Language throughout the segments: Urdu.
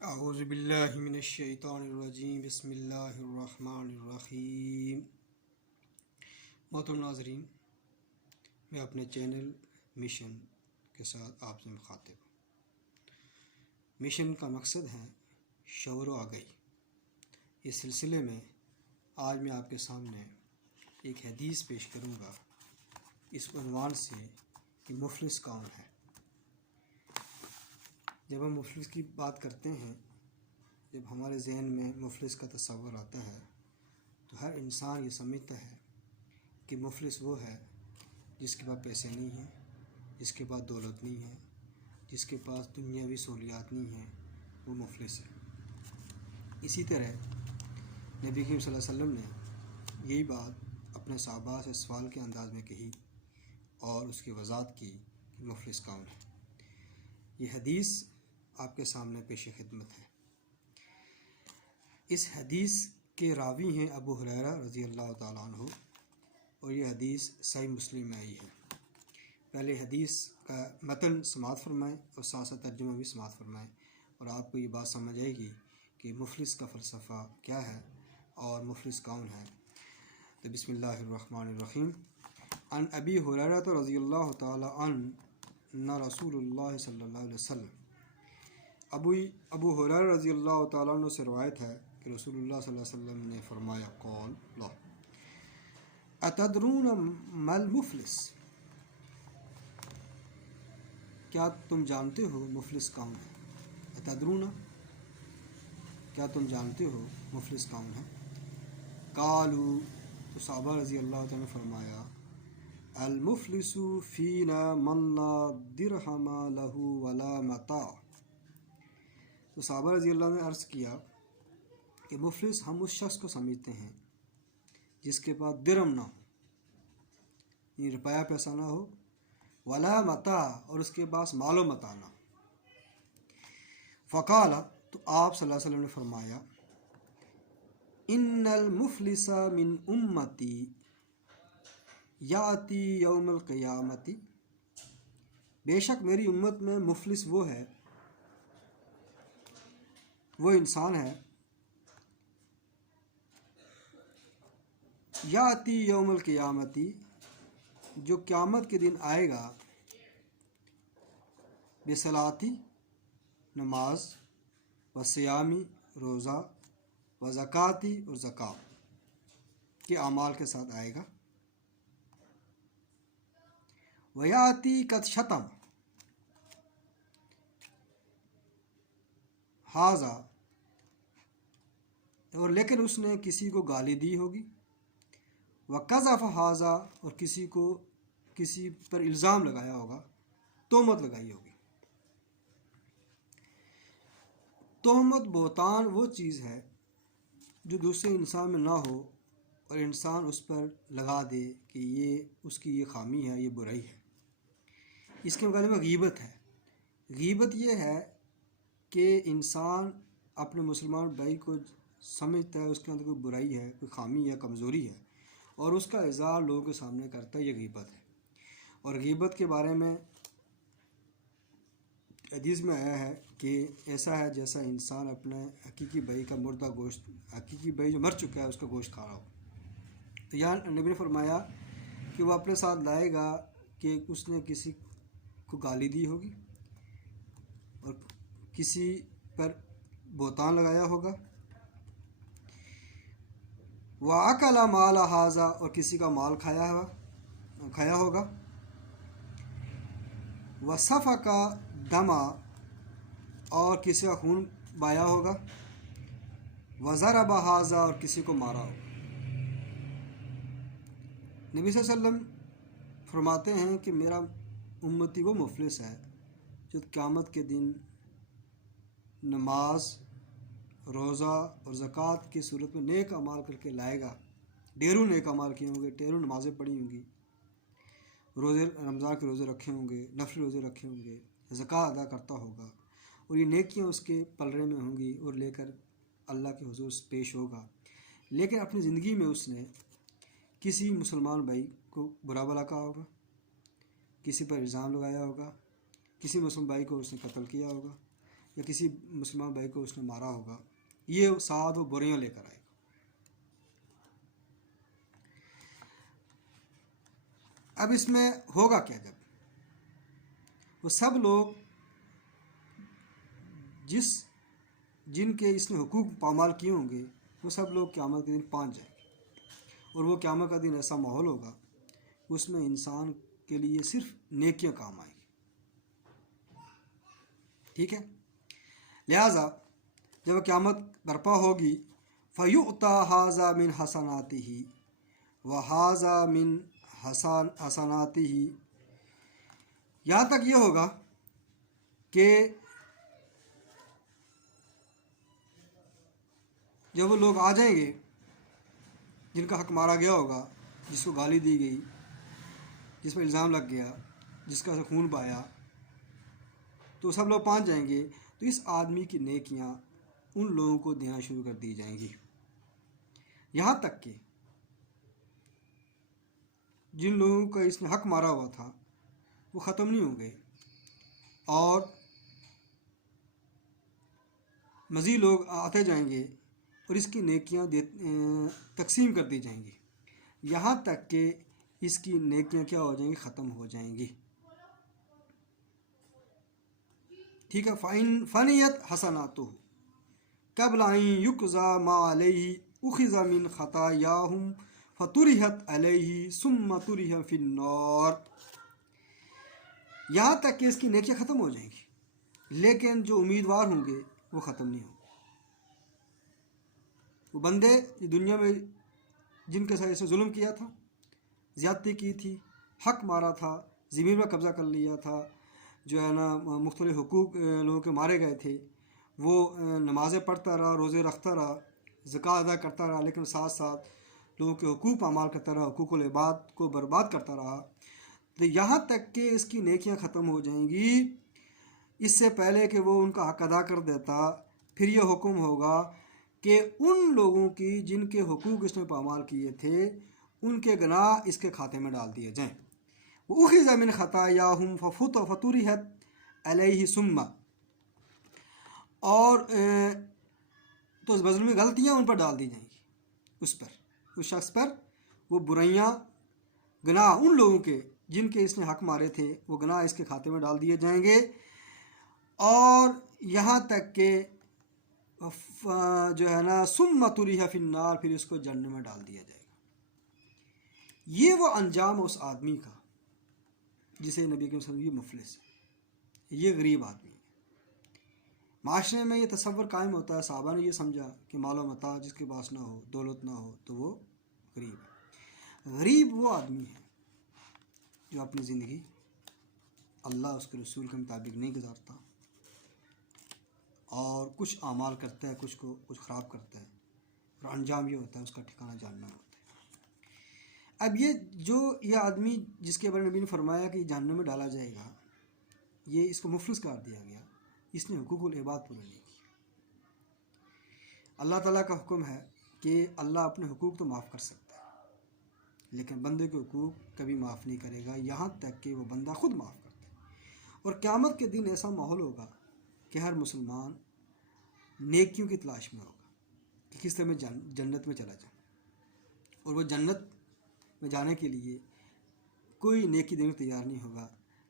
اعوذ باللہ من الشیطان الرجیم بسم اللہ الرحمن الرحیم۔ محترم ناظرین، میں اپنے چینل مشن کے ساتھ آپ سے مخاطب ہوں۔ مشن کا مقصد ہے شعور و آگہی۔ اس سلسلے میں آج میں آپ کے سامنے ایک حدیث پیش کروں گا اس عنوان سے کہ مفلس کون ہے۔ جب ہم مفلس کی بات کرتے ہیں، جب ہمارے ذہن میں مفلس کا تصور آتا ہے تو ہر انسان یہ سمجھتا ہے کہ مفلس وہ ہے جس کے پاس پیسے نہیں ہیں، جس کے پاس دولت نہیں ہے، جس کے پاس دنیاوی سہولیات نہیں ہیں، وہ مفلس ہے۔ اسی طرح نبی کریم صلی اللہ علیہ وسلم نے یہی بات اپنے صحابہ سے سوال کے انداز میں کہی اور اس کی وضاحت کی کہ مفلس کون ہے۔ یہ حدیث آپ کے سامنے پیش خدمت ہے۔ اس حدیث کے راوی ہیں ابو ہریرہ رضی اللہ تعالیٰ عنہ، اور یہ حدیث صحیح مسلم میں آئی ہے۔ پہلے حدیث کا متن سماعت فرمائیں اور ساتھ ساتھ ترجمہ بھی سماعت فرمائیں، اور آپ کو یہ بات سمجھ آئے گی کہ مفلس کا فلسفہ کیا ہے اور مفلس کون ہے۔ تو بسم اللہ الرحمن الرحیم۔ عن ابی ہریرہ رضی اللہ تعالیٰ عنہ رسول اللہ صلی اللہ علیہ وسلم۔ ابو ہریرہ رضی اللہ تعالیٰ عنہ سے روایت ہے کہ رسول اللہ صلی اللہ علیہ وسلم نے فرمایا، قول اللہ اتدرون ما المفلس، کیا تم جانتے ہو مفلس کون ہے؟ اتدرون، کیا تم جانتے ہو مفلس کون ہے؟ قالوا، تو صحابہ رضی اللہ تعالیٰ نے فرمایا، المفلس فینا من لا درہم لہ ولا متاع۔ تو صحابہ رضی اللہ نے عرض کیا کہ مفلس ہم اس شخص کو سمجھتے ہیں جس کے پاس درہم نہ ہو، یعنی روپیہ پیسہ نہ ہو، ولا متاع، اور اس کے پاس مال و متاع نہ ہو۔ فقال، تو آپ صلی اللہ علیہ وسلم نے فرمایا، ان المفلس من امتی یاتی یوم القیامت، بے شک میری امت میں مفلس وہ ہے، وہ انسان ہے، یاتی یوم القیامتی، جو قیامت کے دن آئے گا، بصلاتی، نماز، و سیامی، روزہ، و زکاتی، اور زکوٰۃ کے اعمال کے ساتھ آئے گا، ویاتی قد شتم ہاذا، اور لیکن اس نے کسی کو گالی دی ہوگی، وقذف ہاذا، اور کسی پر الزام لگایا ہوگا، تہمت لگائی ہوگی۔ تہمت، بہتان وہ چیز ہے جو دوسرے انسان میں نہ ہو اور انسان اس پر لگا دے کہ یہ اس کی یہ خامی ہے، یہ برائی ہے۔ اس کے مقابلے میں غیبت ہے۔ غیبت یہ ہے کہ انسان اپنے مسلمان بھائی کو سمجھتا ہے اس کے اندر کوئی برائی ہے، کوئی خامی ہے، کمزوری ہے، اور اس کا اظہار لوگوں کے سامنے کرتا ہے، یہ غیبت ہے۔ اور غیبت کے بارے میں حدیث میں آیا ہے کہ ایسا ہے جیسا انسان اپنے حقیقی بھائی کا مردہ گوشت، حقیقی بھائی جو مر چکا ہے اس کا گوشت کھا رہا ہو۔ تو یہاں نبی نے فرمایا کہ وہ اپنے ساتھ لائے گا کہ اس نے کسی کو گالی دی ہوگی اور کسی پر بہتان لگایا ہوگا، وَأَكَلَ مَالَ هَذَا، اور کسی کا مال کھایا ہوگا، وَسَفَكَ دَمَ، اور کسی کا خون بہایا ہوگا، وَضَرَبَ هَذَا، اور کسی کو مارا ہوگا۔ نبی صلی اللہ علیہ وسلم فرماتے ہیں کہ میرا امتی وہ مفلس ہے جو قیامت کے دن نماز، روزہ اور زکوٰۃ کی صورت میں نیک اعمال کر کے لائے گا، ڈھیروں نیک اعمال کیے ہوں گے، ڈھیروں نمازیں پڑھی ہوں گی، روزے رمضان کے روزے رکھے ہوں گے، نفلی روزے رکھے ہوں گے، زکوٰۃ ادا کرتا ہوگا، اور یہ نیکیاں اس کے پلڑے میں ہوں گی اور لے کر اللہ کے حضور پیش ہوگا۔ لیکن اپنی زندگی میں اس نے کسی مسلمان بھائی کو برا بھلا کہا ہوگا، کسی پر الزام لگایا ہوگا، کسی مسلم بھائی کو اس نے قتل کیا ہوگا، یا کسی مسلمان بھائی کو اس نے مارا ہوگا، یہ ساتھ وہ بریاں لے کر آئے گا۔ اب اس میں ہوگا کیا؟ جب وہ سب لوگ جن کے اس نے حقوق پامال کیے ہوں گے، وہ سب لوگ قیامت کے دن پہنچ جائیں گے، اور وہ قیامت کا دن ایسا ماحول ہوگا اس میں انسان کے لیے صرف نیکیاں کام آئیں گی۔ ٹھیک ہے، لہذا جب قیامت برپا ہوگی فَيُؤْتَى هَذَا مِنْ حَسَنَاتِهِ وَهَذَا مِنْ حَسَنَاتِهِ، یہاں تک یہ ہوگا کہ جب وہ لوگ آ جائیں گے جن کا حق مارا گیا ہوگا، جس کو گالی دی گئی، جس پر الزام لگ گیا، جس کا خون بہایا، تو سب لوگ پہنچ جائیں گے، تو اس آدمی کی نیکیاں ان لوگوں کو دینا شروع کر دی جائیں گی، یہاں تک کہ جن لوگوں کا اس نے حق مارا ہوا تھا وہ ختم نہیں ہوں گے، اور مزید لوگ آتے جائیں گے اور اس کی نیکیاں تقسیم کر دی جائیں گی، یہاں تک کہ اس کی نیکیاں کیا ہو جائیں گی؟ ختم ہو جائیں گی۔ ٹھیک ہے، فنیت حسناتہ قبل ان یقضی ما علیہ اخذ من خطایاہم فطرحت علیہ ثم طرح فی النار، یہاں تک کہ اس کی نیکیاں ختم ہو جائیں گی، لیکن جو امیدوار ہوں گے وہ ختم نہیں ہوں گے۔ وہ بندے دنیا میں جن کے ساتھ اسے ظلم کیا تھا، زیادتی کی تھی، حق مارا تھا، زمین پر قبضہ کر لیا تھا، جو ہے نا مختلف حقوق لوگوں کے مارے گئے تھے، وہ نمازیں پڑھتا رہا، روزے رکھتا رہا، زکوٰۃ ادا کرتا رہا، لیکن ساتھ ساتھ لوگوں کے حقوق پامال کرتا رہا، حقوق العباد کو برباد کرتا رہا، تو یہاں تک کہ اس کی نیکیاں ختم ہو جائیں گی۔ اس سے پہلے کہ وہ ان کا حق ادا کر دیتا، پھر یہ حکم ہوگا کہ ان لوگوں کی جن کے حقوق اس نے پامال کیے تھے ان کے گناہ اس کے کھاتے میں ڈال دیے جائیں۔ وَأُخِذَ مِنْ خَطَایَاهُمْ فَطُرِحَتْ عَلَیہ ثُمَّ، اور تو بظلمی غلطیاں ان پر ڈال دی جائیں گی، اس شخص پر وہ برائیاں، گناہ ان لوگوں کے جن کے اس نے حق مارے تھے، وہ گناہ اس کے کھاتے میں ڈال دیے جائیں گے، اور یہاں تک کہ جو ہے نا ثم طرح فی النار، پھر اس کو جہنم میں ڈال دیا جائے گا۔ یہ وہ انجام اس آدمی کا جسے نبی کریم صلی اللہ علیہ وسلم یہ مفلس ہے، یہ غریب آدمی ہے۔ معاشرے میں یہ تصور قائم ہوتا ہے، صحابہ نے یہ سمجھا کہ مال و متاع جس کے پاس نہ ہو، دولت نہ ہو، تو وہ غریب ہے۔ غریب وہ آدمی ہے جو اپنی زندگی اللہ اس کے رسول کے مطابق نہیں گزارتا، اور کچھ اعمال کرتا ہے، کچھ خراب کرتا ہے، اور انجام یہ ہوتا ہے اس کا ٹھکانہ جہنم ہوتا ہے۔ اب یہ آدمی جس کے بارے میں نبی نے فرمایا کہ جہنم میں ڈالا جائے گا، یہ اس کو مفلس قرار دیا گیا، اس نے حقوق العباد پورے نہیں کیے۔ اللہ تعالیٰ کا حکم ہے کہ اللہ اپنے حقوق تو معاف کر سکتا ہے، لیکن بندے کے حقوق کبھی معاف نہیں کرے گا، یہاں تک کہ وہ بندہ خود معاف کرتا ہے۔ اور قیامت کے دن ایسا ماحول ہوگا کہ ہر مسلمان نیکیوں کی تلاش میں ہوگا کہ کس طرح میں جنت میں چلا جاؤں، اور وہ جنت میں جانے کے لیے کوئی نیکی دینے کو تیار نہیں ہوگا،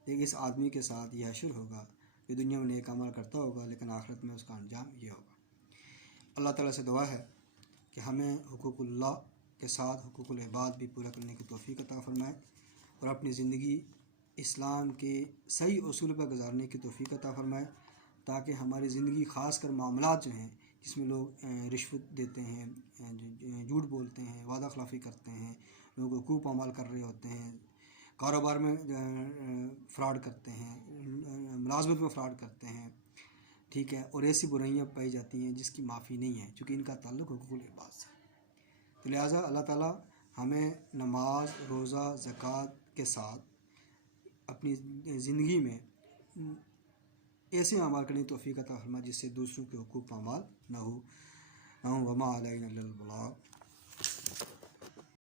لیکن اس آدمی کے ساتھ یہ حشر ہوگا کہ دنیا میں نیک عمل کرتا ہوگا، لیکن آخرت میں اس کا انجام یہ ہوگا۔ اللہ تعالیٰ سے دعا ہے کہ ہمیں حقوق اللہ کے ساتھ حقوق العباد بھی پورا کرنے کی توفیق عطا فرمائے، اور اپنی زندگی اسلام کے صحیح اصول پر گزارنے کی توفیق عطا فرمائے، تاکہ ہماری زندگی خاص کر معاملات جو ہیں جس میں لوگ رشوت دیتے ہیں، جھوٹ بولتے ہیں، وعدہ خلافی کرتے ہیں، لوگوں کو حقوق پامال کر رہے ہوتے ہیں، کاروبار میں فراڈ کرتے ہیں، ملازمت میں فراڈ کرتے ہیں، ٹھیک ہے، اور ایسی برائیاں پائی جاتی ہیں جس کی معافی نہیں ہے، چونکہ ان کا تعلق حقوق العباد سے۔ تو لہٰذا اللہ تعالیٰ ہمیں نماز، روزہ، زکوٰۃ کے ساتھ اپنی زندگی میں ایسے اعمال کرنے کی توفیق عطا فرمائے جس سے دوسروں کے حقوق پامال نہ ہو۔ وما علینا الا البلاغ۔